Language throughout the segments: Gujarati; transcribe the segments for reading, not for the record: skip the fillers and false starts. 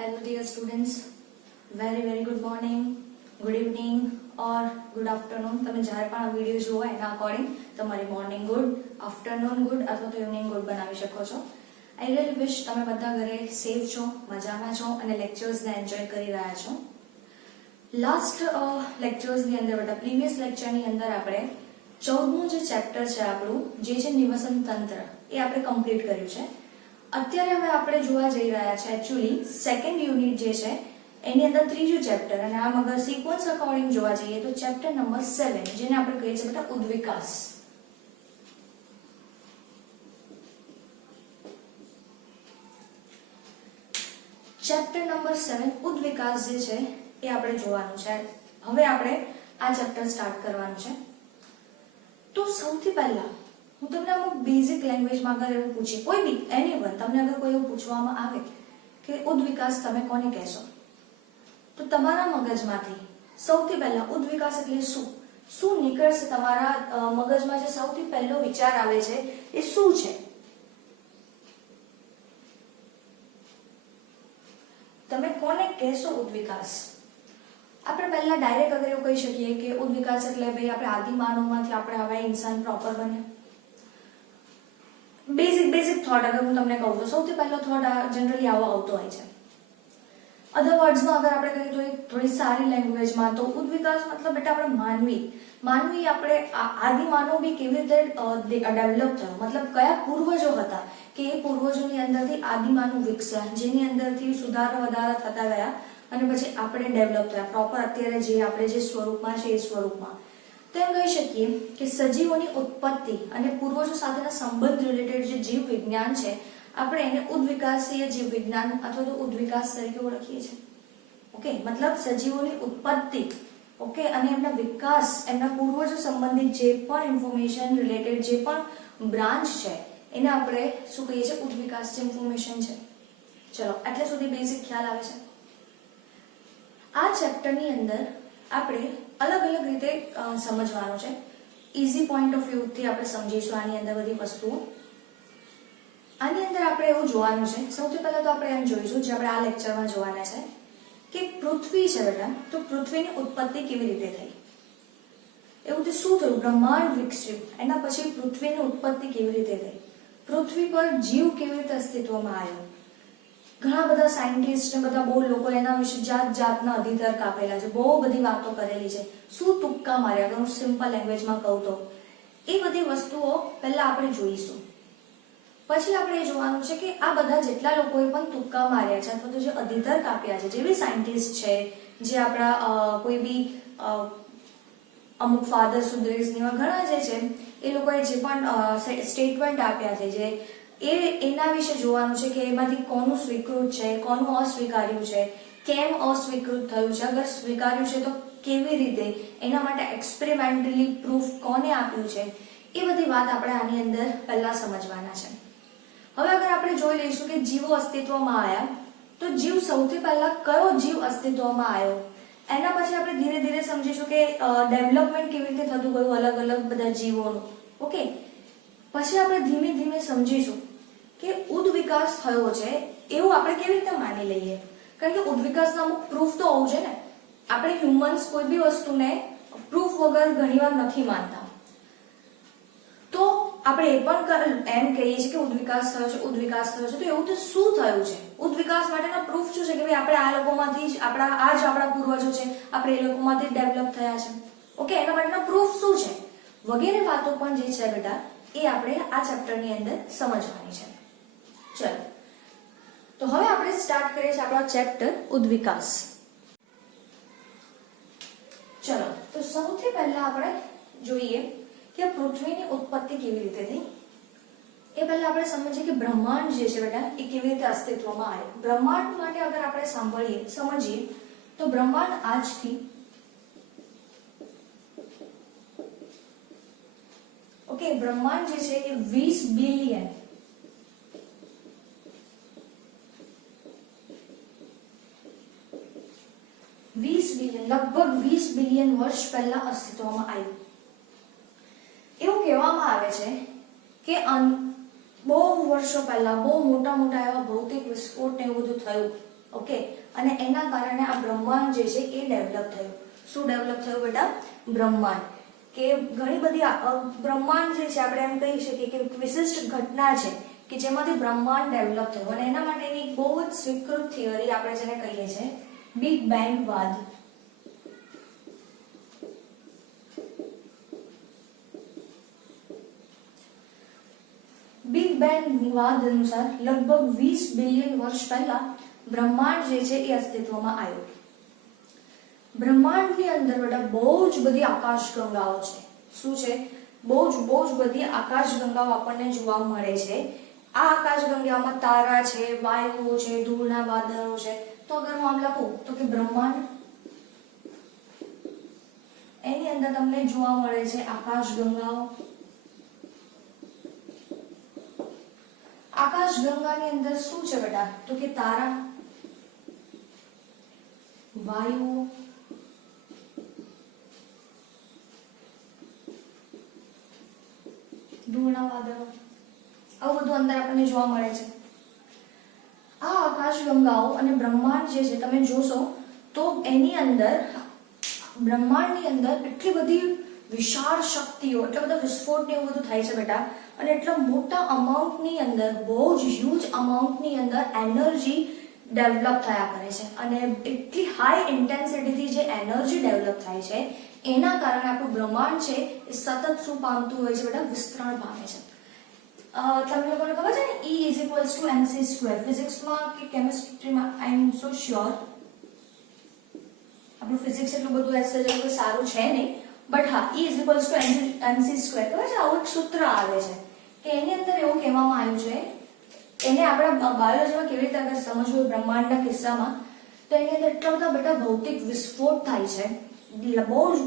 Hello dear students, very good morning, good evening or good afternoon. તમે જ્યારે પણ આ વિડિયો જુઓ એના અકોર્ડિંગ તમારી મોર્નિંગ ગુડ, આફ્ટરનૂન ગુડ અથવા તો ઇવનિંગ ગુડ બનાવી શકો છો. આઈ રિયલી વિશ તમે બધા ઘરે સેફ છો, મજામાં છો અને લેક્ચર્સને એન્જોય કરી રહ્યા છો. લાસ્ટ લેક્ચર્સની અંદર બેટા પ્રીવિયસ લેક્ચરની અંદર આપણે 14મું જે ચેપ્ટર છે આપણું જે છે નિવસન તંત્ર એ આપણે કમ્પ્લીટ કર્યું છે. અત્યારે હવે આપણે જોવા જઈ રહ્યા છે એકચ્યુઅલી સેકન્ડ યુનિટ જે છે એની અંદર ત્રીજું ચેપ્ટર અને આમ અગર સિક્વન્સ અકોર્ડિંગ જોવા જઈએ તો ચેપ્ટર નંબર 7 જેને આપણે કહીએ છીએ બેટા ઉદ્વિકાસ. ચેપ્ટર નંબર 7 ઉદ્વિકાસ જે છે એ આપણે જોવાનું છે. હવે આપણે આ ચેપ્ટર સ્ટાર્ટ કરવાનું છે. તો સૌથી પહેલા હું તમને અમુક બેઝિક લેંગ્વેજમાં અગર એવું પૂછે કોઈ બી એનીવન તમને અગર કોઈ એવું પૂછવામાં આવે કે ઉદ્વિકાસ તમે કોને કહેશો તો તમારા મગજમાંથી સૌથી પહેલા ઉદ્વિકાસ એટલે શું નીકળશે તમારા મગજમાં જે સૌથી પહેલો વિચાર આવે છે એ શું છે? તમે કોને કહેશો ઉદ્વિકાસ? આપણે પહેલા ડાયરેક્ટ અગર એવું કહી શકીએ કે ઉદ્વિકાસ એટલે ભાઈ આપણે આદિમાનવમાંથી આપણે હવે ઇન્સાન પ્રોપર બને. બેઝિક થોટ અગર હું તમને કહું તો સૌથી પહેલો થોટ જનરલી આવો આવતો હોય છે. અધર વર્ડ્સમાં અગર આપણે કહીએ તો થોડી સારી લેંગ્વેજમાં તો ઉદ્વિકાસ મતલબ બેટા આપણે માનવી આપણે આદિમાનવ બી કેવી રીતે ડેવલપ થયો, મતલબ કયા પૂર્વજો હતા કે એ પૂર્વજોની અંદરથી આદિમાનવ વિકસ્યા જેની અંદરથી સુધારા વધારા થતા ગયા અને પછી આપણે ડેવલપ થયા પ્રોપર અત્યારે જે આપણે જે સ્વરૂપમાં છે એ સ્વરૂપમાં. તો એમ કહી શકીએ કે સજીવોની ઉત્પત્તિ અને પૂર્વજો સાથેના સંબંધ રિલેટેડ જે જીવ વિજ્ઞાન છે આપણે એને ઉદ્વિકાસીય જીવ વિજ્ઞાન અથવા તો ઉદ્વિકાસ તરીકે ઓળખીએ છીએ. ઓકે, મતલબ સજીવોની ઉત્પત્તિ ઓકે અને એમના વિકાસ એમના પૂર્વજો સંબંધિત જે પણ ઇન્ફોર્મેશન રિલેટેડ જે પણ બ્રાન્ચ છે એને આપણે શું કહીએ છીએ ઉદ્વિકાસ જે ઇન્ફોર્મેશન છે. ચલો એટલે સુધી બેઝિક ખ્યાલ આવે છે. આ ચેપ્ટરની અંદર આપણે અલગ રીતે સમજવાનું છે. ઈઝી પોઈન્ટ ઓફ વ્યૂ થી આપણે સમજીશું આની અંદર બધી વસ્તુઓ. આની અંદર આપણે એવું જોવાનું છે સૌથી પહેલા તો આપણે એમ જોઈશું જે આપણે આ લેક્ચરમાં જોવાના છે કે પૃથ્વી છે બેટા તો પૃથ્વીની ઉત્પત્તિ કેવી રીતે થઈ, એવું તે શું થયું, બ્રહ્માંડ વિકસ્યું એના પછી પૃથ્વીની ઉત્પત્તિ કેવી રીતે થઈ, પૃથ્વી પર જીવ કેવી રીતે અસ્તિત્વમાં આવ્યો. ઘણા બધા સાયન્ટિસ્ટ ને બધા બહુ લોકો એના વિશે જાતના અધિતર્ક આપેલા છે, બહુ બધી વાતો કરેલી છે. શું તુક્કા માર્યા અગર હું સિમ્પલ લેંગ્વેજમાં કહું તો એ બધી વસ્તુઓ પહેલા આપણે જોઈશું. પછી આપણે એ જોવાનું છે કે આ બધા જેટલા લોકોએ પણ તુક્કા માર્યા છે અથવા તો જે અધિતર્ક આપ્યા છે જે બી સાયન્ટિસ્ટ છે જે આપણા કોઈ બી અમુક ફાધર સુધરેસ જેવા ઘણા જે છે એ લોકોએ જે પણ સ્ટેટમેન્ટ આપ્યા છે જે એના વિશે જોવાનું છે કે એમાંથી કોનું સ્વીકૃત છે કોનું અસ્વીકાર્યું છે, કેમ અસ્વીકૃત થયું છે, અગર સ્વીકાર્યું છે તો કેવી રીતે, એના માટે એક્સપેરિમેન્ટલી પ્રૂફ કોને આપ્યું છે, એ બધી વાત આપણે આની અંદર પહેલા સમજવાના છે. હવે અગર આપણે જોઈ લઈશું કે જીવો અસ્તિત્વમાં આવ્યા તો જીવ સૌથી પહેલા કયો જીવ અસ્તિત્વમાં આવ્યો એના પછી આપણે ધીરે સમજીશું કે ડેવલપમેન્ટ કેવી રીતે થતું ગયું અલગ બધા જીવોનું. ઓકે, પછી આપણે ધીમે સમજીશું કે ઉદ્વિકાસ થયો છે એવું આપણે કેવી રીતે માની લઈએ, કારણ કે ઉદ્વિકાસના અમુક પ્રૂફ તો હોવું છે ને. આપણે હ્યુમન્સ કોઈ બી વસ્તુને પ્રૂફ વગર ઘણીવાર નથી માનતા. તો આપણે એ પણ એમ કહીએ છીએ કે ઉદ્વિકાસ થયો છે તો એવું તો શું થયું છે, ઉદ્વિકાસ માટેના પ્રૂફ શું છે કે ભાઈ આપણે આ લોકોમાંથી જ આપણા પૂર્વજો છે આપણે એ લોકોમાંથી ડેવલપ થયા છે. ઓકે, એના માટેના પ્રૂફ શું છે વગેરે વાતો પણ જે છે બેટા એ આપણે આ ચેપ્ટરની અંદર સમજવાની છે. ચલો તો હવે આપણે સ્ટાર્ટ કરીએ છીએ આપણો ચેપ્ટર ઉદ્વિકાસ. ચલો તો સૌથી પહેલા આપણે જોઈએ કે પૃથ્વીની ઉત્પત્તિ કેવી રીતે થઈ. એ પહેલા આપણે સમજીએ કે બ્રહ્માંડ જે છે બેટા એ કેવી રીતે અસ્તિત્વમાં આવ્યું. બ્રહ્માંડ માટે અગર આપણે સમજીએ તો બ્રહ્માંડ આજથી ઓકે બ્રહ્માંડ જે છે એ 20 બિલિયન લગભગ 20 બિલિયન વર્ષ પહેલા અસ્તિત્વમાં આવ્યું. એવું કહેવામાં આવે છે કે બહુ વર્ષો પહેલા બહુ મોટા એવા ભૌતિક વિસ્ફોટ ને એવું બધું થયું ઓકે, અને એના કારણે આ બ્રહ્માંડ જે છે એ ડેવલપ થયું. શું ડેવલપ થયું બેટા? બ્રહ્માંડ. કે ઘણી બધી બ્રહ્માંડ જે છે આપણે એમ કહી શકીએ કે વિશિષ્ટ ઘટના છે કે જેમાંથી બ્રહ્માંડ ડેવલપ થયું. અને એના માટેની એક બહુ જ સ્વીકૃત થિયરી આપણે જેને કહીએ છીએ બિગ બેંગ વાદ. બિગ બેંગ વાદ અનુસાર લગભગ 20 બિલિયન વર્ષ પહેલા બ્રહ્માંડ જે છે એ અસ્તિત્વમાં આવ્યું. બ્રહ્માંડની અંદર બેટા બહુ જ બધી આકાશગંગાઓ છે. શું છે? બહુ જ બધી આકાશગંગાઓ આપણને જોવા મળે છે. આ આકાશગંગામાં તારા છે, વાયુઓ છે, ધૂળના વાદળો છે. તો અગર હું આમ લખું તો કે બ્રહ્માંડ, એની અંદર તમને જોવા મળે છે આકાશગંગાઓ. આકાશગંગાની અંદર શું છે બેટા? તો કે તારા, વાયુઓ, ધૂળના વાદળો, આવું બધું અંદર આપણને જોવા મળે છે. આ આકાશગંગાઓ અને બ્રહ્માંડ જે છે તમે જોશો તો એની અંદર, બ્રહ્માંડની અંદર એટલી બધી વિશાળ શક્તિઓ, એટલો બધો વિસ્ફોટ ને એવું બધું થાય છે બેટા. અને એટલા મોટા અમાઉન્ટની અંદર, બહુ જ હ્યુજ અમાઉન્ટની અંદર એનર્જી ડેવલપ થયા કરે છે. અને એટલી હાઈ ઇન્ટેન્સિટીથી જે એનર્જી ડેવલપ થાય છે એના કારણે આપણું બ્રહ્માંડ છે એ સતત શું પામતું હોય છે બેટા? વિસ્તરણ પામે છે. તમને લોકોને ખબર છે ને E = mc². ફિઝિક્સમાં કે કેમિસ્ટ્રીમાં આઈ એમ સો શ્યોર, આપણું ફિઝિક્સ એટલું બધું એક્સેલ સારું છે નહીં, બટ હા E = mc². ખબર છે? આવું એક સૂત્ર આવે છે કે એની અંદર એવું કહેવામાં આવ્યું છે, એને આપણા બાયોલોજીમાં કેવી રીતે અગર સમજવું બ્રહ્માંડના કિસ્સામાં, તો એની અંદર એટલા બધા બેટા ભૌતિક વિસ્ફોટ થાય છે.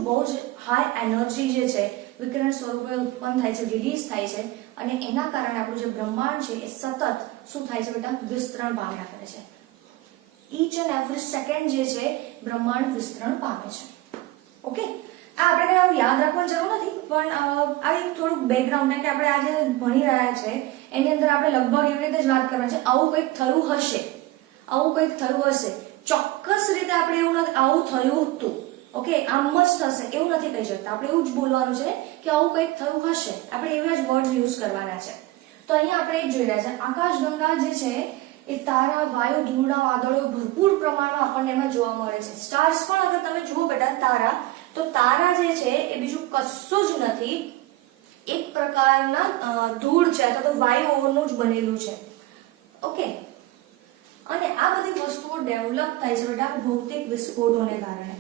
બહુ જ હાઈ એનર્જી જે છે વિકિરણ સ્વરૂપે ઉત્પન્ન થાય છે, રિલીઝ થાય છે. અને એના કારણે આપણું જે બ્રહ્માંડ છે એ સતત શું થાય છે બેટા? વિસ્તરણ પામ્યા કરે છે. ઈચ એન્ડ એવરી સેકન્ડ જે છે બ્રહ્માંડ વિસ્તરણ પામે છે. ઓકે, આ આપણે આવું યાદ રાખવાની જરૂર નથી, પણ આ એક થોડુંક બેકગ્રાઉન્ડ કે આપણે આજે ભણી રહ્યા છે એની અંદર આપણે લગભગ એવી રીતે જ વાત કરવાની છે. આવું કંઈક થયું હશે, આવું કંઈક થયું હશે. ચોક્કસ રીતે આપણે એવું નથી આવું થયું હતું, ઓકે, આમ જ થશે એવું નથી કહી શકતા. આપણે એવું જ બોલવાનું છે કે આવું કંઈક થયું હશે. આપણે એવા જ વર્ડ યુઝ કરવાના છે. તો અહીંયા આપણે એક જોઈ રહ્યા છે આકાશગંગા જે છે એ તારા, વાયુ, ધૂળના વાદળો ભરપૂર પ્રમાણમાં આપણને એમાં જોવા મળે છે. સ્ટાર્સ પણ અગર તમે જુઓ બેટા તારા, તો તારા જે છે એ બીજું કશું જ નથી, એક પ્રકારના ધૂળ છે અથવા તો વાયુઓનું જ બનેલું છે. ઓકે, અને આ બધી વસ્તુઓ ડેવલપ થાય છે બેટા ભૌતિક વિસ્ફોટોને કારણે.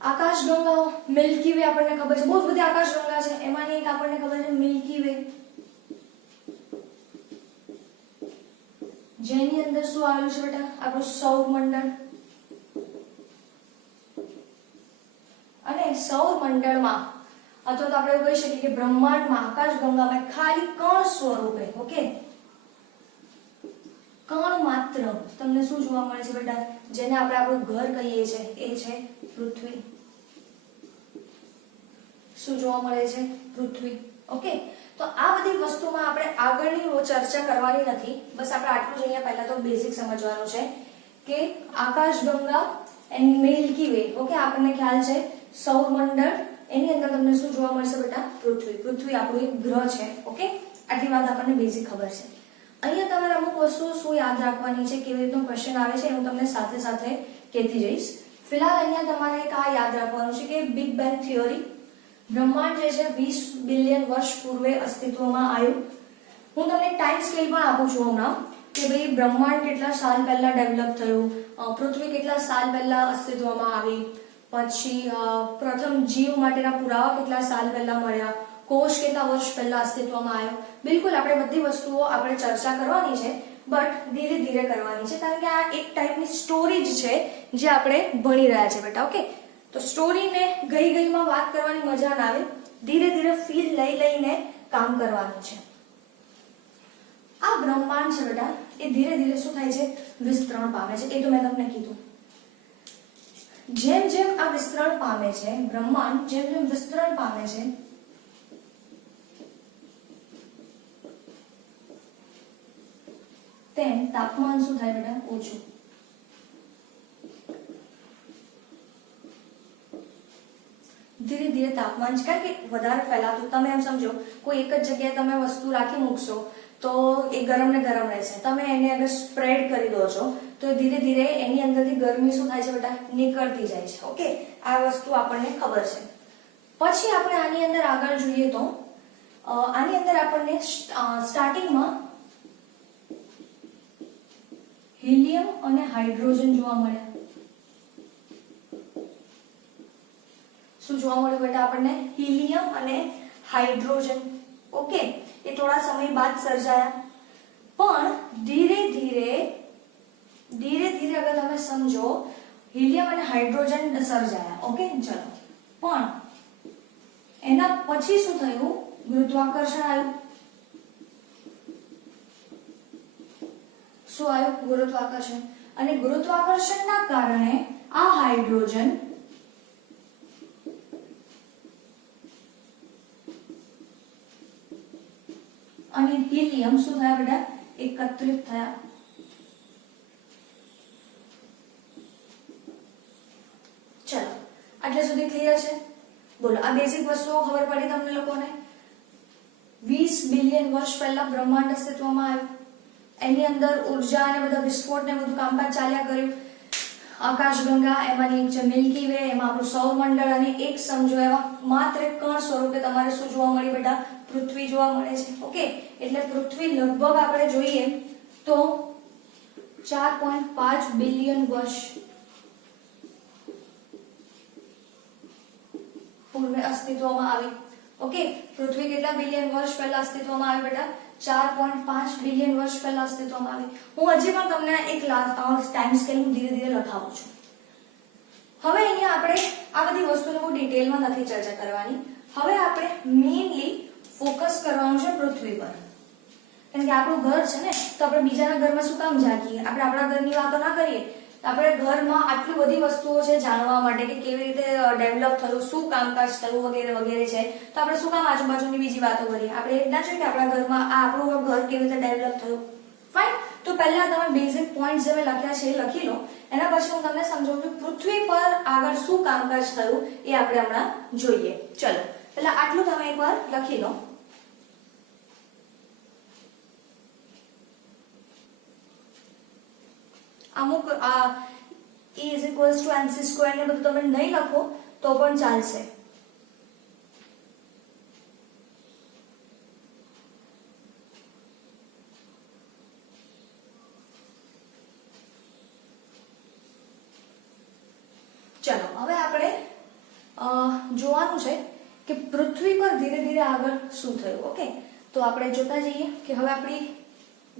આકાશગંગાઓ, મિલ્કી વે આપણને ખબર છે, બહુ બધી આકાશગંગા છે, એમાંની એક આપણને ખબર છે મિલ્કી વે, જેની અંદર શું આવેલું છે બેટા? આપણું સૌરમંડળ. અને સૌરમંડળમાં અથવા તો આપણે એવું કહી શકીએ કે બ્રહ્માંડમાં, આકાશગંગામાં ખાલી કણ સ્વરૂપે, ઓકે, કણ માત્ર તમને શું જોવા મળે છે બેટા? જેને આપણે આપણું ઘર કહીએ છીએ એ છે પૃથ્વી. શું જોવા મળે છે? પૃથ્વી. ઓકે, તો આ બધી વસ્તુમાં આપણે આગળની ચર્ચા કરવાની નથી, બસ આપણે આટલું જ અહીંયા પહેલા તો બેઝિક સમજવાનું છે કે આકાશગંગા એન્ડ મિલ્કી વે, ઓકે, આપણને ખ્યાલ છે સૌરમંડળ, એની અંદર તમને શું જોવા મળશે બેટા? પૃથ્વી. પૃથ્વી આપણું એક ગ્રહ છે. ઓકે, આટલી વાત આપણને બેઝિક ખબર છે. અહીંયા તમારે અમુક વસ્તુઓ શું યાદ રાખવાની છે, કેવી રીતનો ક્વેશ્ચન આવે છે, હું તમને સાથે સાથે કહેતી જઈશ. ફિલહાલ અહીંયા તમારે એક આ યાદ રાખવાનું છે કે બિગ બેંગ થિયરી, બ્રહ્માંડ જે છે 20 બિલિયન વર્ષ પૂર્વે અસ્તિત્વમાં આવ્યું. હું તમને ટાઈમ સ્કેલ પણ આપું છું હમણાં કે ભાઈ બ્રહ્માંડ કેટલા સાલ પહેલા ડેવલપ થયું, પૃથ્વી કેટલા સાલ પહેલા અસ્તિત્વમાં આવી, પછી પ્રથમ જીવ માટેના પુરાવા કેટલા સાલ પહેલા મળ્યા, કોષ કેટલા વર્ષ પહેલા અસ્તિત્વમાં આવ્યો. બિલકુલ આપણે બધી વસ્તુઓ આપણે ચર્ચા કરવાની છે, બટ ધીરે ધીરે કરવાની છે, કારણ કે આ એક ટાઈપની સ્ટોરી જ છે જે આપણે ભણી રહ્યા છે બેટા. ઓકે, તો સ્ટોરીને ગઈમાં વાત કરવાની મજા ના આવે, ધીરે ધીરે ફીલ લઈને કામ કરવાનું છે. આ બ્રહ્માંડ છે બેટા એ ધીરે ધીરે શું થાય છે? વિસ્તરણ પામે છે. એ તો મેં તમને કીધું. જેમ જેમ આ વિસ્તરણ પામે છે બ્રહ્માંડ, જેમ જેમ વિસ્તરણ પામે છે તેમ તાપમાન શું થાય બેટા? ઓછું. ધીરે ધીરે તાપમાન, કારણ કે વધારે ફેલાતું, તમે એમ સમજો કોઈ એક જ જગ્યાએ તમે વસ્તુ રાખી મૂકશો તો એ ગરમ ને ગરમ રહેશે. તમે એને અગર સ્પ્રેડ કરી દો છો તો ધીરે ધીરે એની અંદરથી ગરમી શું થાય છે બેટા? નીકળતી જાય છે. ઓકે, આ વસ્તુ આપણને ખબર છે. પછી આપણે આની અંદર આગળ જોઈએ તો આની અંદર આપણને સ્ટાર્ટિંગમાં હિલિયમ અને હાઇડ્રોજન જોવા મળ્યા. શું જોવા મળ્યું બેટા આપણને? હિલિયમ અને હાઇડ્રોજન. ઓકે, એ થોડા સમય બાદ સર્જાયા, પણ ધીરે ધીરે અગર તમે સમજો હિલિયમ અને હાઇડ્રોજન સર્જાયા. ઓકે, ચલો, પણ એના પછી શું થયું? ગુરુત્વાકર્ષણ આવ્યું. શું આવ્યું? ગુરુત્વાકર્ષણ. અને ગુરુત્વાકર્ષણના કારણે આ હાઇડ્રોજન અને હિલિયમ શું થયા બેટા? એકત્રિત થયા. ચલો, આટલે સુધી ક્લિયર છે? બોલો, આ બેઝિક વસ્તુઓ ખબર પડી તમને લોકોને? 20 બિલિયન વર્ષ પહેલા બ્રહ્માંડ અસ્તિત્વમાં આવ્યું. એની અંદર ઉર્જા અને બધા વિસ્ફોટ ને બધું કામકાજ ચાલ્યા કર્યું. આકાશગંગા, એમાંની એક છે મિલ્કી વે, એમાં આપણું સૌરમંડળ, અને એક સમજો એવા માત્ર એક કણ સ્વરૂપે તમારે શું જોવા મળી બેટા? પૃથ્વી જોવા મળે છે. ઓકે, એટલે પૃથ્વી લગભગ આપણે જોઈએ તો 4.5 બિલિયન વર્ષ પૂર્વે અસ્તિત્વમાં આવી. ઓકે, પૃથ્વી કેટલા બિલિયન વર્ષ પહેલા અસ્તિત્વમાં આવી બેટા? 4.5 બિલિયન વર્ષ પહેલા અસ્તિત્વમાં આવી. હું હજી પણ તમને એક ટાઈમ સ્કેલ ધીરે ધીરે લખાવું છું. હવે અહીંયા આપણે આ બધી વસ્તુને બહુ ડિટેલમાં નથી ચર્ચા કરવાની. હવે આપણે મેઇનલી ફોકસ કરવાનું છે પૃથ્વી પર. કારણ કે આપણું ઘર છે ને, તો આપણે બીજાના ઘરમાં શું કામ જાગીએ? આપણે આપણા ઘરની વાતો ના કરીએ. આપણે ઘરમાં આટલી બધી વસ્તુઓ છે જાણવા માટે કે કેવી રીતે ડેવલપ થયું, શું કામકાજ થયું વગેરે વગેરે છે, તો આપણે શું કામ આજુબાજુની બીજી વાતો કરીએ? આપણે એ ના જોઈએ કે આપણા ઘરમાં આ આપણું ઘર કેવી રીતે ડેવલપ થયું. ફાઇન, તો પહેલા તમે બેઝિક પોઈન્ટ જે મેં લખ્યા છે એ લખી લો. એના પછી હું તમને સમજાવું કે પૃથ્વી પર આગળ શું કામકાજ થયું એ આપણે હમણાં જોઈએ. ચલો, એટલે આટલું તમે એકવાર લખી લો. અમુક આ E = mc² ને બધું તમે નહીં લખો તો પણ ચાલશે. ચલો, હવે આપણે જોવાનું છે કે પૃથ્વી પર ધીરે ધીરે આગળ શું થયું. ઓકે, તો આપણે જોતા જઈએ કે હવે આપણી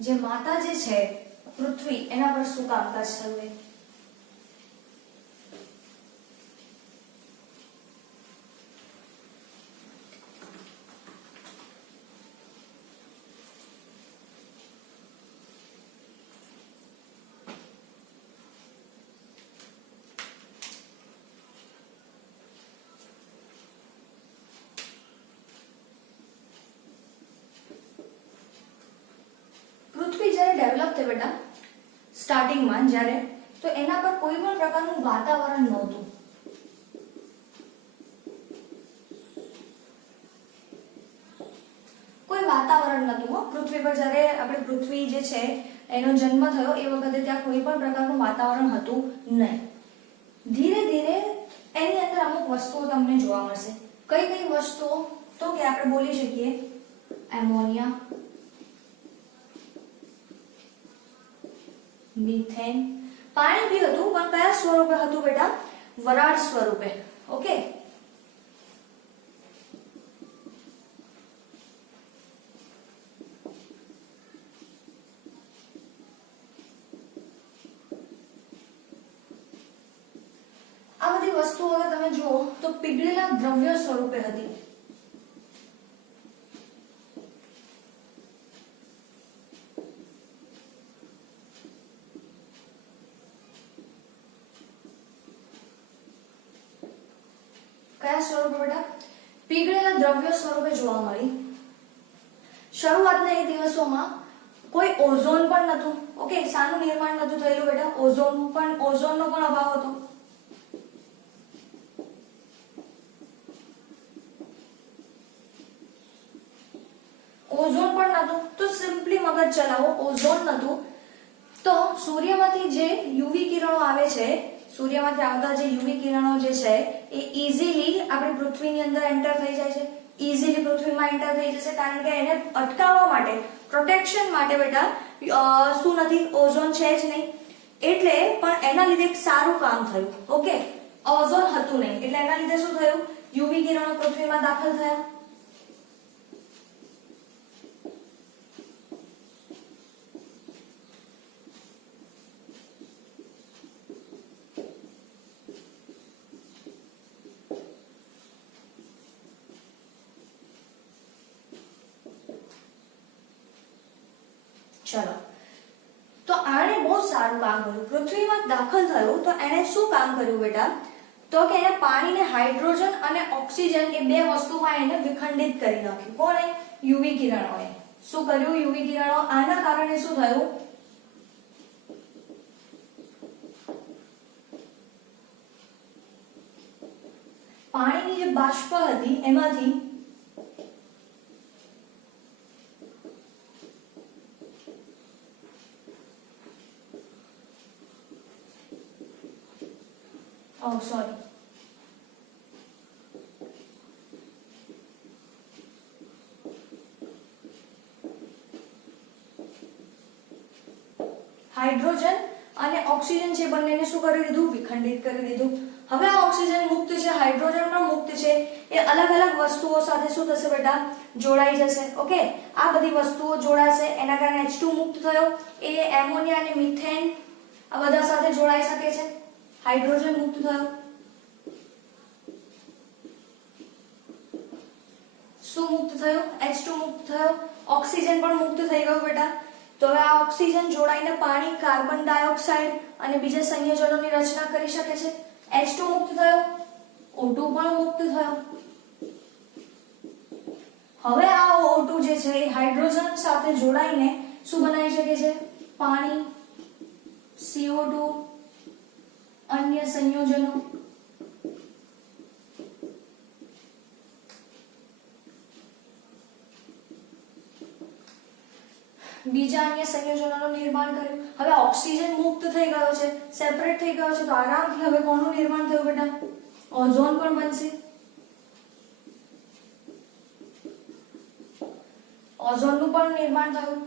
જે માતા જે છે પૃથ્વી, એના પર શું કામકાજ થયું. પૃથ્વી જ્યારે ડેવલપ થઈ બેટા સ્ટાર્ટિંગમાં જ્યારે, તો એના પર કોઈ પણ પ્રકારનું વાતાવરણ નહોતું. કોઈ વાતાવરણ નહોતું પૃથ્વી પર. જ્યારે આપણે પૃથ્વી જે છે એનો જન્મ થયો એ વખતે ત્યાં કોઈ પણ પ્રકારનું વાતાવરણ હતું નહીં. ધીરે ધીરે એની અંદર અમુક વસ્તુઓ તમને જોવા મળશે. કઈ કઈ વસ્તુઓ? તો કે આપણે બોલી શકીએ એમોનિયા, મીથેન. પાણી બી હતું, પણ કયા સ્વરૂપે હતું બેટા? વરાળ સ્વરૂપે. ઓકે, આ બધી વસ્તુઓ અગર તમે જુઓ તો પીગળેલા દ્રવ્ય સ્વરૂપે હતી. કયા સ્વરૂપે બેટા? પીગળેલા દ્રવ્ય સ્વરૂપે જોવા મળી. શરૂઆતના એ દિવસોમાં કોઈ ઓઝોન પણ નતું. ઓકે, શાનું નિર્માણ નતું થયેલું બેટા? ઓઝોનનો પણ અભાવ હતો. ઓઝોન પણ નતું. તો સિમ્પલી મગજ ચલાવો, ઓઝોન નતું તો સૂર્યમાંથી જે યુવી કિરણો આવે છે, સૂર્યમાંથી આવતા જે યુવી કિરણો જે છે એ ઈઝીલી આપણી પૃથ્વીની અંદર એન્ટર થઈ જાય છે, ઈઝીલી પૃથ્વીમાં એન્ટર થઈ જશે, કારણ કે એને અટકાવવા માટે, પ્રોટેક્શન માટે બેટા શું નથી? ઓઝોન છે જ નહીં. એટલે પણ એના લીધે એક સારું કામ થયું. ઓકે, ઓઝોન હતું નહીં એટલે એના લીધે શું થયું? યુવી કિરણો પૃથ્વીમાં દાખલ થયા. ચલો, તો આણે બહુ સારું કામ કર્યું. પૃથ્વીમાં દાખલ થયો તો એણે શું કામ કર્યું બેટા? તો કે એને પાણીને હાઇડ્રોજન અને ઓક્સિજન એ બે વસ્તુમાં એને વિખંડિત કરી નાખ્યું. કોણે? યુવી કિરણોએ. શું કર્યું? યુવી કિરણો. આના કારણે શું થયું? પાણીની જે બાષ્પ હતી એમાંથી સોરી હાઇડ્રોજન અને ઓક્સિજન છે, બંનેને શું કરી દીધું? વિખંડિત કરી દીધું. હવે આ ઓક્સિજન મુક્ત છે, હાઇડ્રોજન પણ મુક્ત છે, એ અલગ અલગ વસ્તુઓ સાથે શું થશે બેટા? જોડાઈ જશે. ઓકે, આ બધી વસ્તુઓ જોડાશે, એના કારણે H2 મુક્ત થયો. એ એમોનિયા અને મિથેન આ બધા સાથે જોડાઈ શકે છે. હાઇડ્રોજન મુક્ત થયો. શું મુક્ત થયો? H2 મુક્ત થયો. ઓક્સિજન પણ મુક્ત થઈ ગયો બેટા. તો હવે આ ઓક્સિજન જોડાઈને પાણી, કાર્બન ડાયોક્સાઇડ અને બીજા સંયોજનોની રચના કરી શકે છે. H2 મુક્ત થયો, O2 પણ મુક્ત થયો. હવે આ O2 જે છે એ હાઇડ્રોજન સાથે જોડાઈને શું બનાવી શકે છે? પાણી, CO2, અન્ય સંયોજનો. બીજા અન્ય સંયોજનોનું નિર્માણ કર્યું. હવે ઓક્સિજન મુક્ત થઈ ગયો છે, સેપરેટ થઈ ગયો છે, તો આરામથી હવે કોનું નિર્માણ થયું બેટા? ઓઝોન પણ બનશે. ઓઝોનનું પણ નિર્માણ થયું.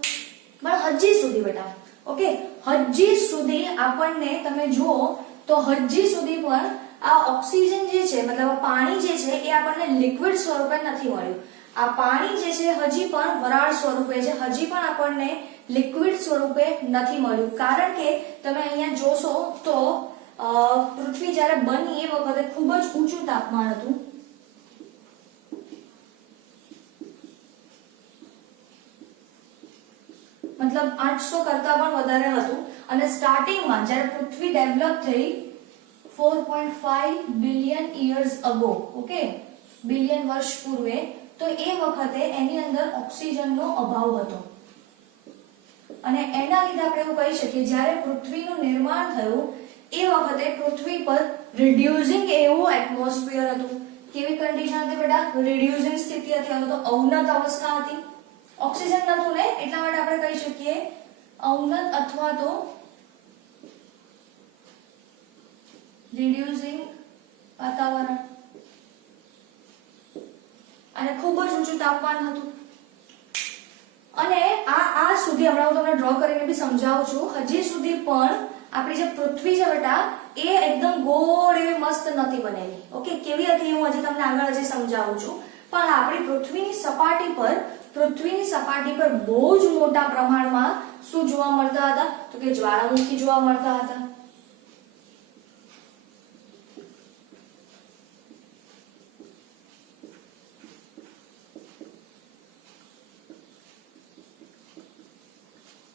પણ હજી સુધી બેટા, ઓકે, હજી સુધી આપણને તમે જુઓ તો હજી સુધી પણ આ ઓક્સિજન જે છે, મતલબ પાણી જે છે એ આપણને લિક્વિડ સ્વરૂપે નથી મળ્યું. આ પાણી જે છે હજી પણ વરાળ સ્વરૂપે છે, હજી પણ આપણને લિક્વિડ સ્વરૂપે નથી મળ્યું. કારણ કે તમે અહીંયા જોશો તો પૃથ્વી જ્યારે બની એ વખતે ખૂબ જ ઊંચું તાપમાન હતું. મતલબ 800 કરતા પણ વધારે હતું. અને સ્ટાર્ટિંગમાં જ્યારે પૃથ્વી ડેવલપ થઈ 4.5 billion years ago, okay, billion વર્ષ પૂર્વે, તો એ વખતે એની અંદર ઓક્સિજનનો અભાવ હતો. અને એના લીધે આપણે એવું કહી શકીએ જ્યારે પૃથ્વીનું નિર્માણ થયું એ વખતે પૃથ્વી પર રિડ્યુસિંગ એવું એટમોસ્ફિયર હતું. કેવી કન્ડિશન હતી બેટા? રિડ્યુસિંગ સ્થિતિ હતી, અથવા તો અવનત અવસ્થા હતી. ઓક્સિજન નતું ને, એટલા માટે આપણે કહી શકીએ અવનત અથવા તો રિડ્યુસિંગ વાતાવરણ. અને ખૂબ જ ઊંચું તાપમાન હતું. અને આ સુધી હમણાં હું તમને ડ્રો કરીને બી સમજાવું છું. હજી સુધી પણ આપણી જે પૃથ્વી છે બેટા એ એકદમ ગોળ એવી મસ્ત નથી બનેલી. ઓકે, કેવી હતી હું હજી તમને આગળ હજી સમજાવું છું. પણ આપણી પૃથ્વીની સપાટી પર બહુ જ મોટા પ્રમાણમાં શું જોવા મળતા હતા? તો કે જ્વાળામુખી જોવા મળતા હતા.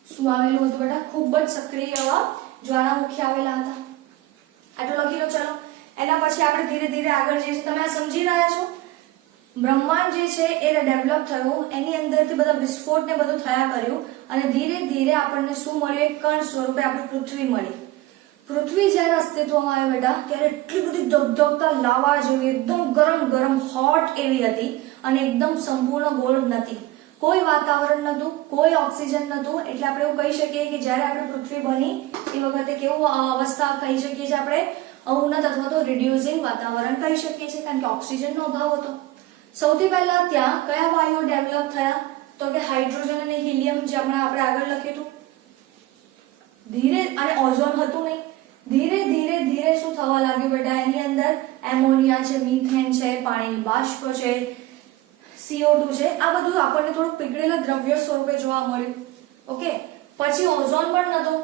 શું આવેલું હતું બેટા? ખૂબ જ સક્રિય એવા જ્વાળામુખી આવેલા હતા. આટલું લખી લો. ચલો, એના પછી આપણે ધીરે ધીરે આગળ જઈએ છીએ. તમે આ સમજી રહ્યા છો? બ્રહ્માંડ જે છે એ ડેવલપ થયું, એની અંદરથી બધા વિસ્ફોટ ને બધું થયા કર્યું અને ધીરે ધીરે આપણને શું મળ્યું? એક કણ સ્વરૂપે આપણી પૃથ્વી મળી. પૃથ્વી જ્યારે અસ્તિત્વમાં આવી બેટા ત્યારે એટલી બધી ધગધગતા લાવા જેવી એકદમ ગરમ ગરમ હોટ એવી હતી અને એકદમ સંપૂર્ણ ગોળ નથી. કોઈ વાતાવરણ નહોતું, કોઈ ઓક્સિજન નહોતું. એટલે આપણે એવું કહી શકીએ કે જ્યારે આપણે પૃથ્વી બની એ વખતે કેવું અવસ્થા કહી શકીએ છીએ આપણે? અવનત અથવા તો રિડ્યુસિંગ વાતાવરણ કહી શકીએ છીએ, કારણ કે ઓક્સિજનનો અભાવ હતો. સૌથી પહેલા ત્યાં કયા વાયુઓ ડેવલપ થયા? તો કે હાઇડ્રોજન અને હિલિયમ, જે હમણાં આપણે આગળ લખ્યું હતું. ધીરે અને ઓઝોન હતું નહીં. ધીરે ધીરે ધીરે શું થવા લાગ્યું બેટા? એની અંદર એમોનિયા છે, મિથેન છે, પાણીની બાષ્પ છે, CO2 છે. આ બધું આપણને થોડું પીગળેલા દ્રવ્ય સ્વરૂપે જોવા મળ્યું. ઓકે, પછી ઓઝોન પણ નતો,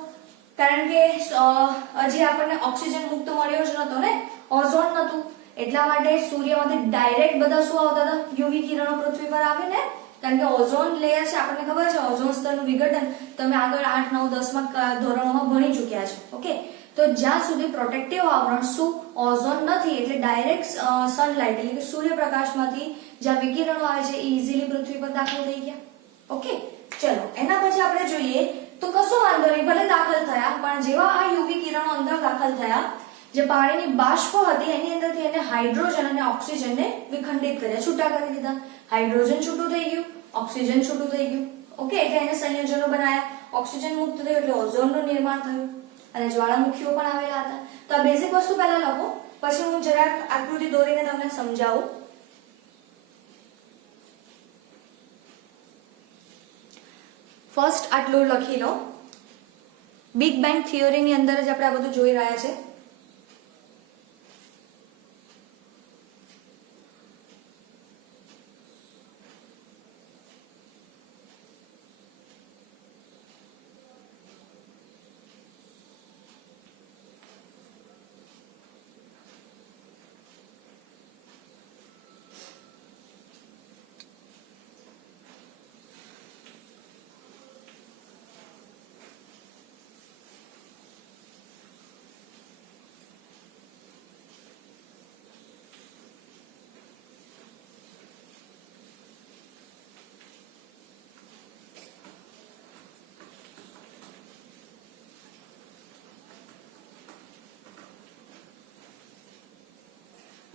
કારણ કે હજી આપણને ઓક્સિજન મુક્ત મળ્યો જ નતો ને, ઓઝોન નતું. એટલા માટે સૂર્યમાંથી ડાયરેક્ટ બધા શું આવતા હતા? યુવી કિરણો પૃથ્વી પર આવે ને, કારણ કે ઓઝોન લેયર છે, આપણને ખબર છે ઓઝોન સ્તરનું વિઘટન તમે આગળ 8, 9, 10 ધોરણોમાં ભણી ચૂક્યા છો. ઓકે, તો જ્યાં સુધી પ્રોટેક્ટિવ આવરણ શું ઓઝોન નથી, એટલે ડાયરેક્ટ સનલાઇટ એટલે કે સૂર્યપ્રકાશમાંથી જ્યાં વિકિરણો આવે છે એ ઇઝીલી પૃથ્વી પર દાખલ થઈ ગયા. ઓકે, ચલો એના પછી આપણે જોઈએ તો કશો વાંધો નહીં, ભલે દાખલ થયા, પણ જેવા આ યુવી કિરણો અંદર દાખલ થયા, જે પાણીની બાષ્પ હતી એની અંદરથી એને હાઇડ્રોજન અને ઓક્સિજનને વિખંડિત કર્યા, છૂટા કરી દીધા. હાઇડ્રોજન છૂટું થઈ ગયું, ઓક્સિજન છૂટું થઈ ગયું. ઓકે, એટલે એને સંયોજનો બનાવ્યા, ઓક્સિજન મુક્ત થયું એટલે ઓઝોનનું નિર્માણ થયું અને જ્વાળામુખીઓ પણ આવેલા હતા. તો આ બેઝિક વસ્તુ પહેલા લખો, પછી હું જરાક આકૃતિ દોરીને તમને સમજાવું. ફર્સ્ટ આટલું લખી લો. બિગ બેંગ થિયરીની અંદર જ આપણે આ બધું જોઈ રહ્યા છે.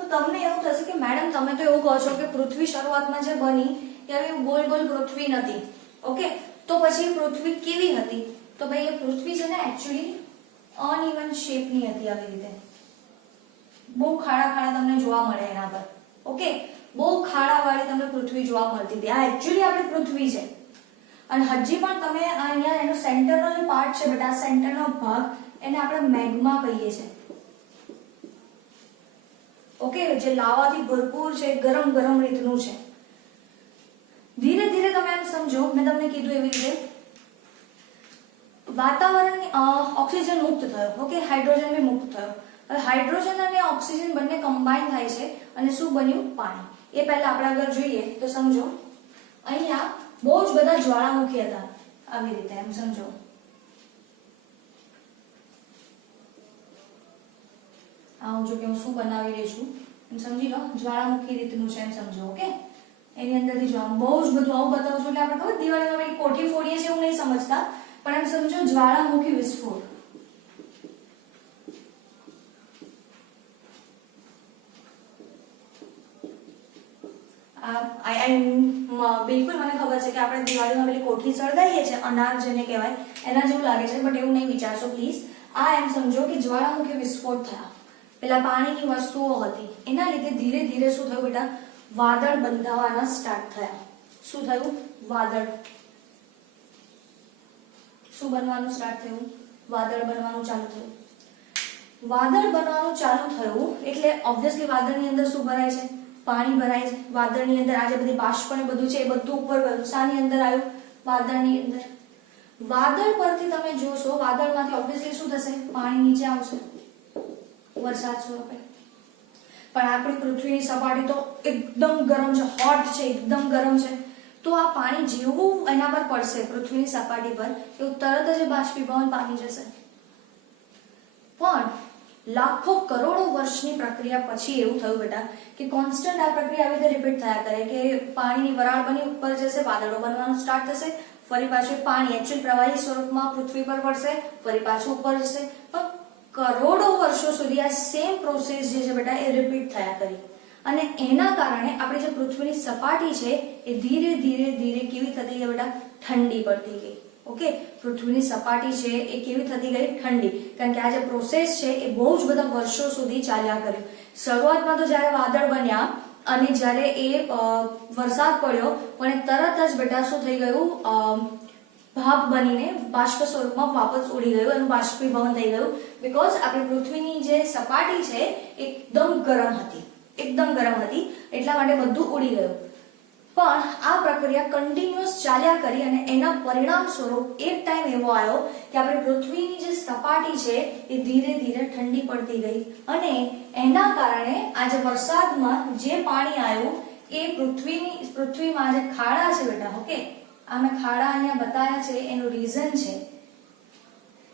તમને એવું થશે કે મેડમ તમે તો એવું કહો છો કે પૃથ્વી શરૂઆતમાં જે બની ત્યારે એવું ગોલ ગોલ પૃથ્વી નથી. ઓકે, તો પછી પૃથ્વી કેવી હતી? તો ભાઈ એ પૃથ્વી છે ને એકચ્યુઅલી અનઇવન શેપની હતી. આવી રીતે બહુ ખાડા ખાડા તમને જોવા મળે એના પર. ઓકે, બહુ ખાડાવાળી તમને પૃથ્વી જોવા મળતી હતી. આ એકચ્યુઅલી આપણી પૃથ્વી છે અને હજી પણ તમે અહીંયા એનો સેન્ટરનો જે પાર્ટ છે બેટા, સેન્ટરનો ભાગ, એને આપણે મેગ્મા કહીએ છીએ. ઓકે, જે લાવાથી ભરપૂર છે, ગરમ ગરમ રીતનું છે. ધીરે ધીરે તમે એમ સમજો, મેં તમને કીધું એવી રીતે વાતાવરણ ઓક્સિજન મુક્ત થયો. ઓકે, હાઇડ્રોજન બી મુક્ત થયો. હવે હાઇડ્રોજન અને ઓક્સિજન બંને કમ્બાઈન થાય છે અને શું બન્યું? પાણી. એ પહેલા આપણે આગળ જોઈએ તો સમજો, અહીંયા બહુ જ બધા જ્વાળામુખી હતા. આવી રીતે એમ સમજો, જો કે હું શું બનાવી રહી છું એમ સમજી લો. જ્વાળામુખી રીતનું છે એમ સમજો. ઓકે, એની અંદરથી જો બહુ જ બધું આવું બતાવું છું એટલે આપણે ખબર દિવાળીમાં પેલી કોઠી ફોડીએ છીએ એવું નહીં સમજતા, પણ એમ સમજો જ્વાળામુખી વિસ્ફોટ. બિલકુલ મને ખબર છે કે આપણે દિવાળીમાં પેલી કોઠી સળગાઈએ છીએ, અનાર જેને કહેવાય, એના જેવું લાગે છે, બટ એવું નહીં વિચારશો પ્લીઝ. આ એમ સમજો કે જ્વાળામુખી વિસ્ફોટ થયા. પેલા પાણીની વસ્તુઓ હતી, એના લીધે ધીરે ધીરે શું થયું બેટા? વાદળ બંધાવાના સ્ટાર્ટ થયા. શું થયું? વાદળ. શું બનવાનું સ્ટાર્ટ થયું? વાદળ બનવાનું ચાલુ થયું. વાદળ બનવાનું ચાલુ થયું એટલે ઓબ્વિયસલી વાદળની અંદર શું ભરાય છે? પાણી ભરાય છે. વાદળની અંદર આજે બધી બાષ્પ ને બધું છે એ બધું ઉપર ગયું. શાની અંદર આવ્યું? વાદળની અંદર. વાદળ પરથી તમે જોશો, વાદળમાંથી ઓબ્વિયસલી શું થશે? પાણી નીચે આવશે વરસાદ સ્વરૂપે. પણ આપણી પૃથ્વીની સપાટી તો એકદમ ગરમ છે, હોટ છે, એકદમ ગરમ છે. તો આ પાણી જેવું એના પર પડશે પૃથ્વીની સપાટી પર, એવું તરત જ બાષ્પીભવન પામી જશે. પણ લાખો કરોડો વર્ષની પ્રક્રિયા પછી એવું થયું બેટા કે કોન્સ્ટન્ટ આ પ્રક્રિયા આવી રીતે રિપીટ થયા કરે કે પાણીની વરાળ બની ઉપર જશે, વાદળો બનવાનું સ્ટાર્ટ થશે, ફરી પાછું પાણી એકચ્યુઅલ પ્રવાહી સ્વરૂપમાં પૃથ્વી પર પડશે, ફરી પાછું ઉપર જશે. પણ કરોડો વર્ષો સુધી આ સેમ પ્રોસેસ જે છે બેટા એ રિપીટ થયા કરી અને એના કારણે આપણી જે પૃથ્વીની સપાટી છે એ ધીરે ધીરે ધીરે કેવી થતી ગઈ બેટા? ઠંડી પડતી ગઈ. ઓકે, પૃથ્વીની સપાટી છે એ કેવી થતી ગઈ? ઠંડી. કારણ કે આ જે પ્રોસેસ છે એ બહુ જ બધા વર્ષો સુધી ચાલ્યા કર્યું. શરૂઆતમાં તો જ્યારે વાદળ બન્યા અને જ્યારે એ વરસાદ પડ્યો પણ તરત જ બેટા શું થઈ ગયું? ભાપ બનીને બાષ્પ સ્વરૂપમાં વાપસ ઉડી ગયું, એનું બાષ્પીભવન થઈ ગયું. બીકોઝ આપણી પૃથ્વીની જે સપાટી છે એકદમ ગરમ હતી, એટલા માટે બધું ઉડી ગયું. પણ આ પ્રક્રિયા કન્ટિન્યુઅસ ચાલ્યા કરી અને એના પરિણામ સ્વરૂપ એક ટાઈમ એવો આવ્યો કે આપણી પૃથ્વીની જે સપાટી છે એ ધીરે ધીરે ઠંડી પડતી ગઈ અને એના કારણે આજે વરસાદમાં જે પાણી આવ્યું એ પૃથ્વીમાં જે ખાડા છે બેટા, ઓકે, આ મેં ખાડા અહીંયા બતાવ્યા છે. એનું રીઝન છે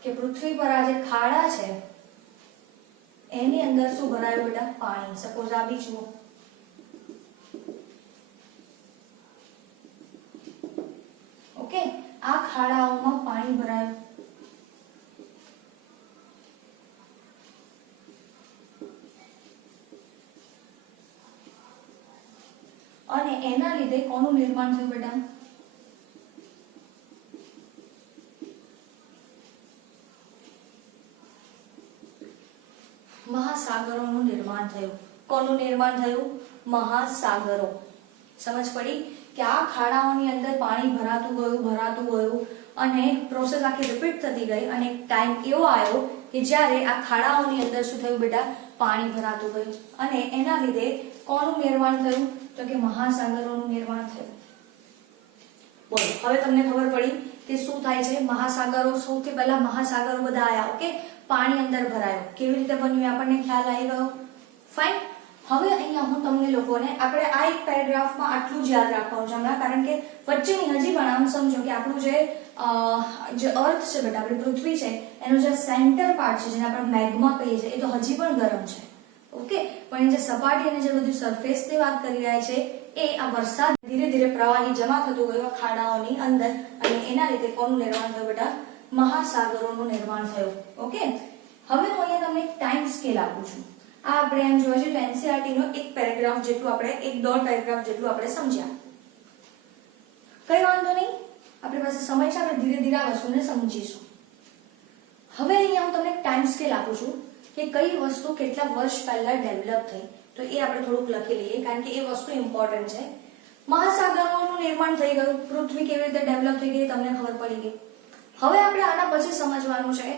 કે પૃથ્વી પર આ જે ખાડા છે એની અંદર શું ભરાયું બેટા? પાણી. સપોઝ આ બી જુઓ, ઓકે, આ ખાડાઓમાં પાણી ભરાયું અને એના લીધે કોનું નિર્માણ થયું બેટા? મહાસાગરોનું નિર્માણ થયું. કોનું નિર્માણ થયું? મહાસાગરો. સમજ પડી કે આ ખાડાઓની અંદર પાણી ભરાતું ગયું અને પ્રોસેસ આખી રિપીટ થતી ગઈ અને એક ટાઈમ એવો આવ્યો કે જ્યારે આ ખાડાઓની અંદર શું થયું બેટા? પાણી ભરાતું ગયું અને એના લીધે કોનું નિર્માણ થયું? તો કે મહાસાગરોનું નિર્માણ થયું. બોલો, હવે તમને ખબર પડી કે શું થાય છે? મહાસાગરો, સૌથી પહેલા મહાસાગરો બધા આયા. ઓકે, પાણી અંદર ભરાયો. કેવી રીતે બન્યું આપણને ખ્યાલ આવી ગયો. ફાઇન. હવે અહીંયા હું તમને લોકોને આપણે આ એક પેરેગ્રાફમાં આટલું જ યાદ રાખવાનું છે હમણાં, કારણ કે વચ્ચેની હજી પણ આમ સમજો કે આપણું જે અર્થ છે બેટા, આપણી પૃથ્વી છે, એનો જે સેન્ટર પાર્ટ છે જેને આપણે મેગ્મા કહીએ છીએ એ તો હજી પણ ગરમ છે. ઓકે, પણ એ જે સપાટી અને જે બધું સરફેસની વાત કરી રહ્યા છે એ આ વરસાદ ધીરે ધીરે પ્રવાહી જમા થતું ગયું ખાડાઓની અંદર અને એના લીધે કોનું નિર્માણ થયું બેટા? મહાસાગરોનું નિર્માણ થયું. ઓકે, હવે હું અહીંયા તમને એક ટાઈમ સ્કેલ આપું છું. આ આપણે એમ જોવા જઈએ તો એનસીઈઆરટી નો એક પેરેગ્રાફ જેટલું આપણે, એક દોઢ પેરેગ્રાફ જેટલું આપણે સમજ્યા. કઈ વાંધો નહીં, આપણી પાસે સમય છે, આપણે ધીરે ધીરે આ વસ્તુને સમજીશું. હવે અહીંયા હું તમને એક ટાઈમ સ્કેલ આપું છું કે કઈ વસ્તુ કેટલા વર્ષ પહેલા ડેવલપ થઈ, તો એ આપણે થોડુંક લખી લઈએ કારણ કે એ વસ્તુ ઇમ્પોર્ટન્ટ છે. મહાસાગરોનું નિર્માણ થઈ ગયું, પૃથ્વી કેવી રીતે ડેવલપ થઈ ગઈ તમને ખબર પડી ગઈ. હવે આપણે આના પછી સમજવાનું છે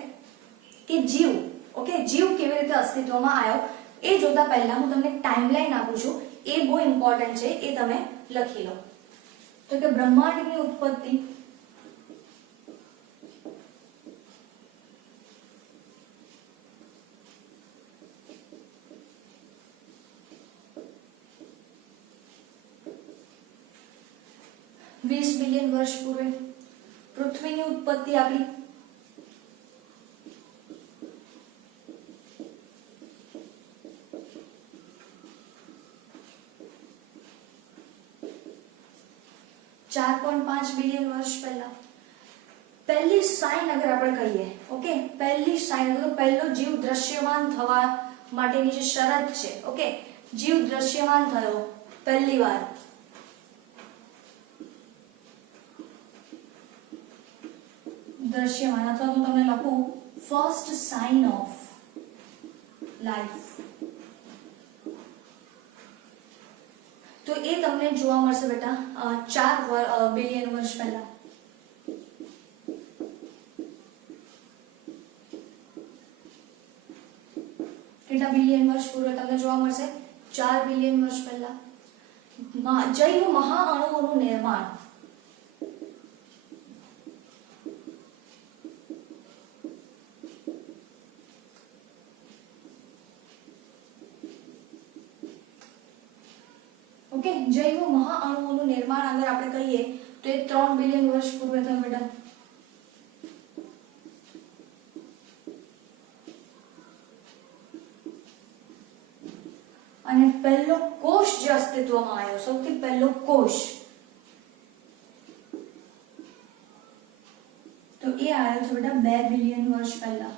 કે જીવ, ઓકે, જીવ કેવી રીતે અસ્તિત્વમાં આવ્યો. એ જોતા પહેલા હું તમને ટાઈમલાઈન આપું છું, એ બહુ ઇમ્પોર્ટન્ટ છે, એ તમે લખી લો. તો કે બ્રહ્માંડની ઉત્પત્તિ $20 બિલિયન વર્ષ પૂર્વે. પૃથ્વીની ઉત્પત્તિ આપણી $4.5 બિલિયન વર્ષ પહેલા. પહેલી સાઇન અગર આપણે કહીએ, ઓકે, પહેલી સાઇન એટલે પહેલો જીવ દ્રશ્યમાન થવા માટેની જે શરત છે, ઓકે, જીવ દ્રશ્યમાન થયો પહેલી વાર દ્રશ્યમાન, અથવા હું તમને લખું ફર્સ્ટ સાઇન ઓફ લાઈફ, તો એ તમને જોવા મળશે બેટા 4 બિલિયન વર્ષ પહેલા. કેટલા બિલિયન વર્ષ પૂર્વે તમને જોવા મળશે? 4 બિલિયન વર્ષ પહેલા. જૈવ મહાઅણુઓનું નિર્માણ ઓકે, જૈવ મહાઅણુઓનું નિર્માણ અગર આપણે કહીએ તો એ 3 બિલિયન વર્ષ પૂર્વે થયું બેટા. અને પહેલો કોષ જે અસ્તિત્વમાં આવ્યો, સૌથી પહેલો કોષ, તો એ આવ્યો છે બેટા 2 બિલિયન વર્ષ પહેલા.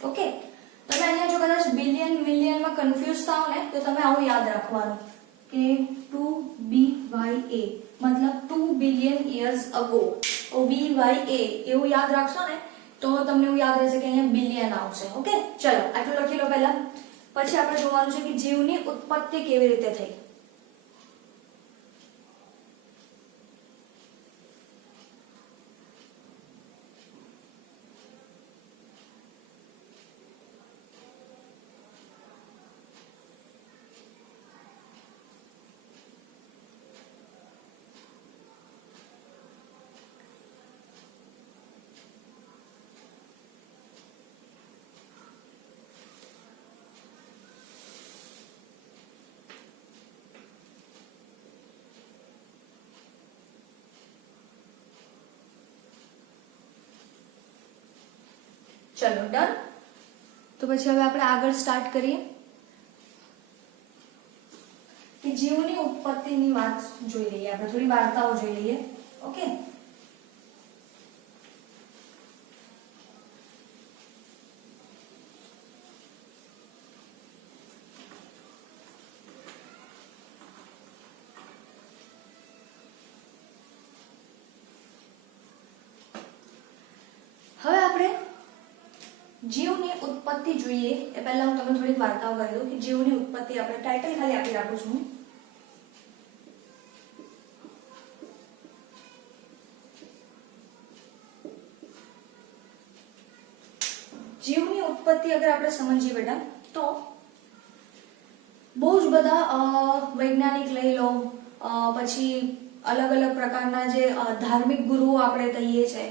ઓકે, તમે અહીંયા જો કદાચ બિલિયન મિલિયનમાં કન્ફ્યુઝ થાઓ ને તો તમે આવું યાદ રાખવાનું કે 2BYA મતલબ 2 બિલિયન યર્સ અગો. BYA એવું યાદ રાખશો ને તો તમને એવું યાદ રહેશે કે અહીંયા બિલિયન આવશે. ઓકે, ચલો આટલું લખી લો પહેલા. પછી આપણે જોવાનું છે કે જીવની ઉત્પત્તિ કેવી રીતે થઈ. ચલો ડન. તો પછી હવે આપણે આગળ સ્ટાર્ટ કરીએ કે જીવની ઉત્પત્તિની વાત જોઈ લઈએ. આપણે થોડી વાર્તાઓ જોઈ લઈએ. ઓકે, હવે આપણે જીવની ઉત્પત્તિ જોઈએ એ પહેલા હું તમને થોડીક વાર્તાઓ કરી દઉં કે જીવની ઉત્પત્તિ. આપણે ટાઇટલ ખાલી આપી રાખું છું. જીવની ઉત્પત્તિ અગર આપણે સમજીએ બેટા તો બહુ જ બધા વૈજ્ઞાનિક લઈ લો, પછી અલગ અલગ પ્રકારના જે ધાર્મિક ગુરુઓ આપણે કહીએ છીએ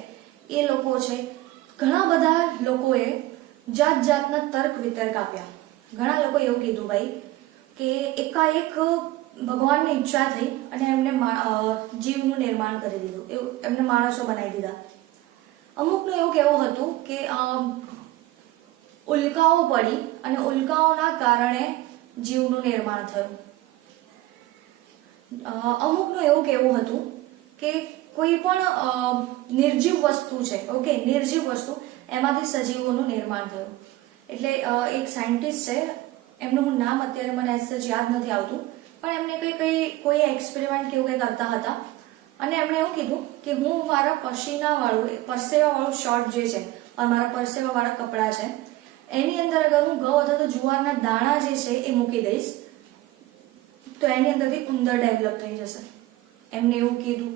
એ લોકો છે, ઘણા બધા લોકોએ જાત જાતના તર્ક વિતર્ક આપ્યા. ઘણા લોકો એવું કીધું ભાઈ કે એકાએક ભગવાનની ઈચ્છા થઈ અને એમને જીવનું નિર્માણ કરી દીધું, એવું એમને માણસો બનાવી દીધા. અમુકનું એવું કહેવું હતું કે ઉલ્કાઓ પડી અને ઉલ્કાઓના કારણે જીવનું નિર્માણ થયું. અમુકનું એવું કહેવું હતું કે કોઈ પણ નિર્જીવ વસ્તુ છે, ઓકે, નિર્જીવ વસ્તુ એમાંથી સજીવોનું નિર્માણ થયું. એટલે એક સાયન્ટિસ્ટ છે, એમનું હું નામ અત્યારે મને એઝ યાદ નથી આવતું, પણ એમને કોઈ એક્સપેરિમેન્ટ કે એવું કંઈ કરતા હતા અને એમણે એવું કીધું કે હું મારા પરસેવાવાળું શર્ટ જે છે અને મારા પરસેવાવાળા કપડાં છે એની અંદર અગર હું ઘઉં અથવા તો જુવારના દાણા જે છે એ મૂકી દઈશ તો એની અંદરથી ઉંદર ડેવલપ થઈ જશે. એમને એવું કીધું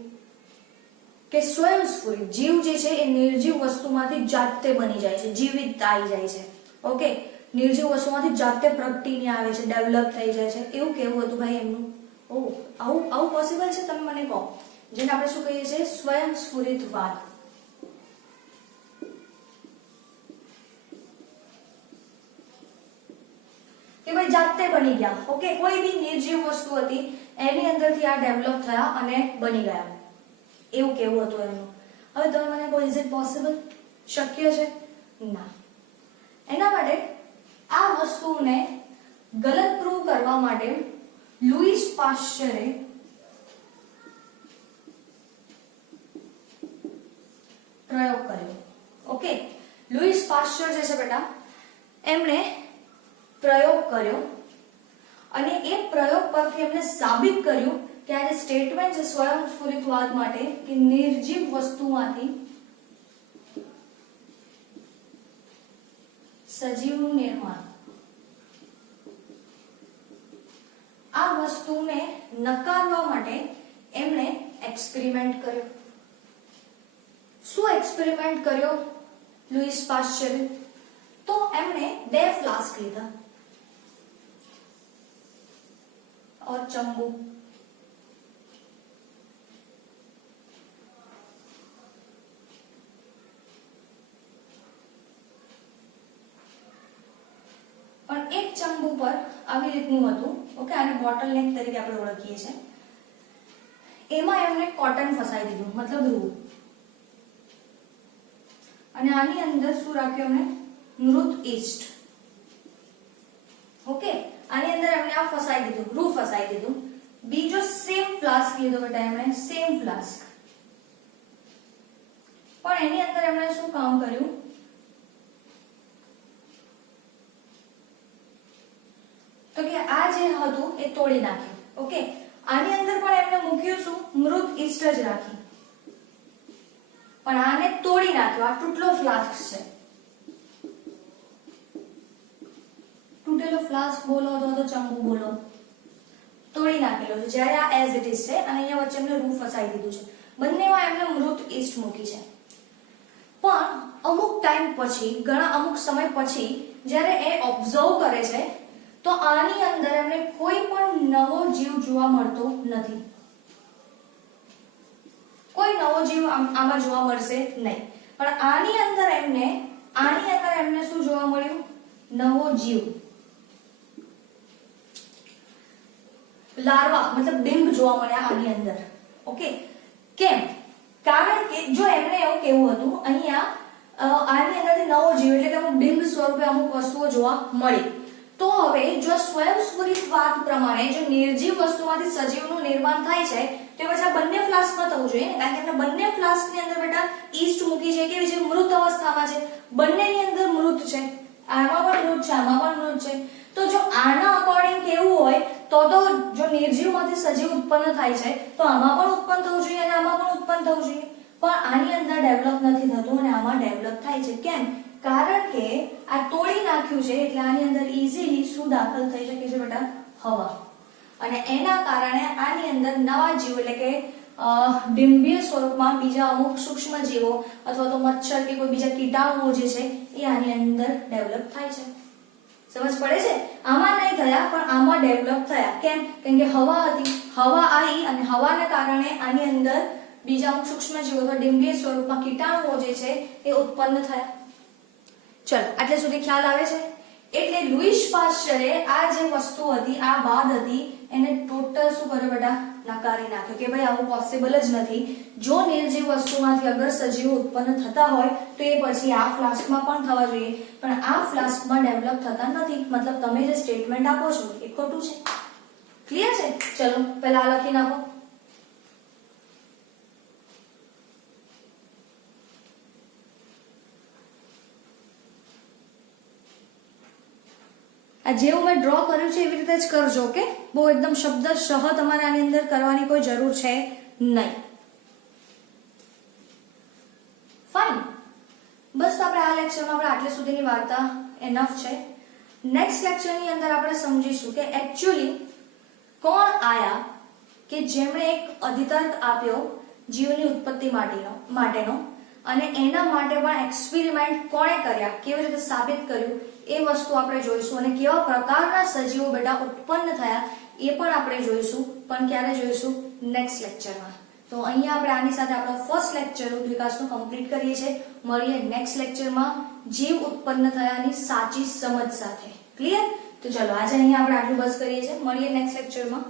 કે સ્વયંસ્ફુરિત જીવ જે છે એ નિર્જીવ વસ્તુમાંથી જાતે બની જાય છે, જીવિત આવી જાય છે. ઓકે, નિર્જીવ વસ્તુમાંથી જાતે પ્રગટીને આવે છે, ડેવલપ થઈ જાય છે, એવું કેવું હતું ભાઈ એમનું. ઓહ, આવું પોસિબલ છે? તમે મને કહો. જેને આપણે શું કહીએ છીએ? સ્વયંસ્ફુરિતવાદ. કે ભાઈ જાતે બની ગયા. ઓકે, કોઈ બી નિર્જીવ વસ્તુ હતી એની અંદરથી આ ડેવલપ થયા અને બની ગયા, એવું કેવું હતું એમનું. હવે તમે મને કહો, ઇઝ ઇટ પોસિબલ? શક્ય છે? ના. એના માટે આ વસ્તુને ગલત પ્રૂવ કરવા માટે લુઈસ પાશ્ચરે પ્રયોગ કર્યો. ઓકે, લુઈસ પાશ્ચર જે છે બેટા, એમણે પ્રયોગ કર્યો અને એ પ્રયોગ પરથી એમણે સાબિત કર્યું કે આ જે સ્ટેટમેન્ટ છે સ્વયંસ્ફુરિતવાદ માટે કે નિર્જીવ વસ્તુમાંથી સજીવનું નિર્માણ, આ વસ્તુને નકારવા માટે એમણે એક્સપેરિમેન્ટ કર્યો. શું એક્સપેરિમેન્ટ કર્યો લુઈસ પાશ્ચરે? તો એમણે 2 ફ્લાસ્ક લીધા और चंबू, પણ એક ચંબુ પર આવી રીતનું હતું. ઓકે, આને બોટલ નેક તરીકે આપણે ઓળખીએ છીએ. એમાં એમને કોટન ફસાઈ દીધું, મતલબ રૂ. અને આની અંદર શું રાખ્યું એમણે? મૃત ઈસ્ટ. ઓકે, આની અંદર એમણે આ ફસાઈ દીધું, રૂ ફસાઈ દીધું. બીજો સેમ ફ્લાસ્ક લીધો બેટા એમણે, સેમ ફ્લાસ્ક. પણ એની અંદર એમણે શું કામ કર્યું? તો કે આ જે હતું એ તોડી નાખ્યું. ઓકે, આની અંદર પણ એમને મૂક્યું શું? મૃત ઈસ્ટ જ રાખી, પણ આને તોડી નાખ્યો. આ તૂટેલો ફ્લાસ્ક છે. તૂટેલો ફ્લાસ્ક બોલો અથવા તો ચંબુ બોલો, તોડી નાખેલો છે. જ્યારે આ એઝ ઇટ ઇઝ છે અને અહીંયા વચ્ચે એમને રૂ ફસાઈ દીધું છે. બંનેમાં એમને મૃત ઈસ્ટ મૂકી છે. પણ અમુક ટાઈમ પછી, અમુક સમય પછી જ્યારે એ ઓબ્ઝર્વ કરે છે તો આની અંદર એમને કોઈ પણ નવો જીવ જોવા મળતો નથી. કોઈ નવો જીવ આમાં જોવા મળશે નહીં. પણ આની અંદર એમને શું જોવા મળ્યું? નવો જીવ, લાર્વા મતલબ ડિમ્બ જોવા મળ્યા આની અંદર. ઓકે, કેમ? કારણ કે જો એમને એવું કેવું હતું અહીંયા આની અંદરથી નવો જીવ એટલે કે અમુક ડિમ્બ સ્વરૂપે અમુક વસ્તુઓ જોવા મળી. તો હવે જો સ્વયંસ્ફુરિત વાત પ્રમાણે જો નિર્જીવ વસ્તુમાંથી સજીવનું નિર્માણ થાય છે તો પછી આ બંને ફ્લાસ્કમાં થવું જોઈએ ને, કારણ કે આપણે બંને ફ્લાસ્કની અંદર બેટા ઈસ્ટ મૂકી છે કેવી છે? મૃત અવસ્થામાં છે. બંનેની અંદર મૃત છે, આમાં પણ મૃત છે, આમાં પણ મૃત છે. તો જો આના અકોર્ડિંગ કેવું હોય તો જો નિર્જીવમાંથી સજીવ ઉત્પન્ન થાય છે તો આમાં પણ ઉત્પન્ન થવું જોઈએ અને આમાં પણ ઉત્પન્ન થવું જોઈએ. પણ આની અંદર ડેવલપ નથી થતું અને આમાં ડેવલપ થાય છે. કેમ? કારણ કે આ તોડી નાખ્યું છે એટલે આની અંદર ઈઝીલી શું દાખલ થઈ શકે છે બેટા? હવા. અને એના કારણે આની અંદર નવા જીવ એટલે કે ડિંબીય સ્વરૂપમાં બીજા અમુક સૂક્ષ્મ જીવો અથવા તો મચ્છર કે કોઈ બીજા કીટાણુઓ જે છે એ આની અંદર ડેવલપ થાય છે. સમજ પડે છે? આમાં નહીં થયા પણ આમાં ડેવલપ થયા. કેમ? કારણ કે હવા હતી, હવા આવી અને હવાના કારણે આની અંદર બીજા અમુક સૂક્ષ્મ જીવો અથવા ડિંબીય સ્વરૂપમાં કીટાણુઓ જે છે એ ઉત્પન્ન થયા. ચલ, આટલે સુધી ખ્યાલ આવે છે? એટલે લુઈસ પાસ્ચરે આ જે વસ્તુ હતી, આ વાત હતી, એને ટોટલ શું કર્યું બેટા? નકારી નાખ્યો કે ભાઈ આવું પોસિબલ જ નથી. જો નિર્જીવ વસ્તુમાંથી અગર સજીવો ઉત્પન્ન થતા હોય તો એ પછી આ ફ્લાસ્કમાં પણ થવા જોઈએ, પણ આ ફ્લાસ્કમાં ડેવલપ થતા નથી. મતલબ તમે જે સ્ટેટમેન્ટ આપો છો એ ખોટું છે. ક્લિયર છે? ચલો પહેલા આ લખી નાખો. આ જેવું મેં ડ્રો કર્યું છે એવી રીતે જ કરજો. ઓકે, બહુ એકદમ શબ્દશઃ તમારે આની અંદર કરવાની કોઈ જરૂર છે નહીં. ફાઇન. બસ આપણે આ લેક્ચરમાં આપણે આટલે સુધીની વાર્તા એનફ છે. નેક્સ્ટ લેક્ચરની અંદર આપણે સમજીશું કે એકચ્યુઅલી કોણ આયા કે જેમણે એક અધિતર્ક આપ્યો જીવની ઉત્પત્તિ માટેનો અને એના માટે પણ એક્સપેરિમેન્ટ કોણે કર્યા, કેવી રીતે સાબિત કર્યું એ વસ્તુ આપણે જોઈશું. અને કેવા પ્રકારના સજીવો બેટા ઉત્પન્ન થયા એ પણ આપણે જોઈશું. પણ ક્યારે જોઈશું? નેક્સ્ટ લેક્ચરમાં. તો અહીંયા આપણે આની સાથે આપણો ફર્સ્ટ લેક્ચર ઉદ્વિકાસનું કમ્પ્લીટ કરીએ છીએ. મળીએ નેક્સ્ટ લેક્ચરમાં જીવ ઉત્પન્ન થયાની સાચી સમજ સાથે. ક્લિયર? તો ચલો આજે અહીંયા આપણે આટલું બસ કરીએ છીએ. મળીએ નેક્સ્ટ લેક્ચરમાં.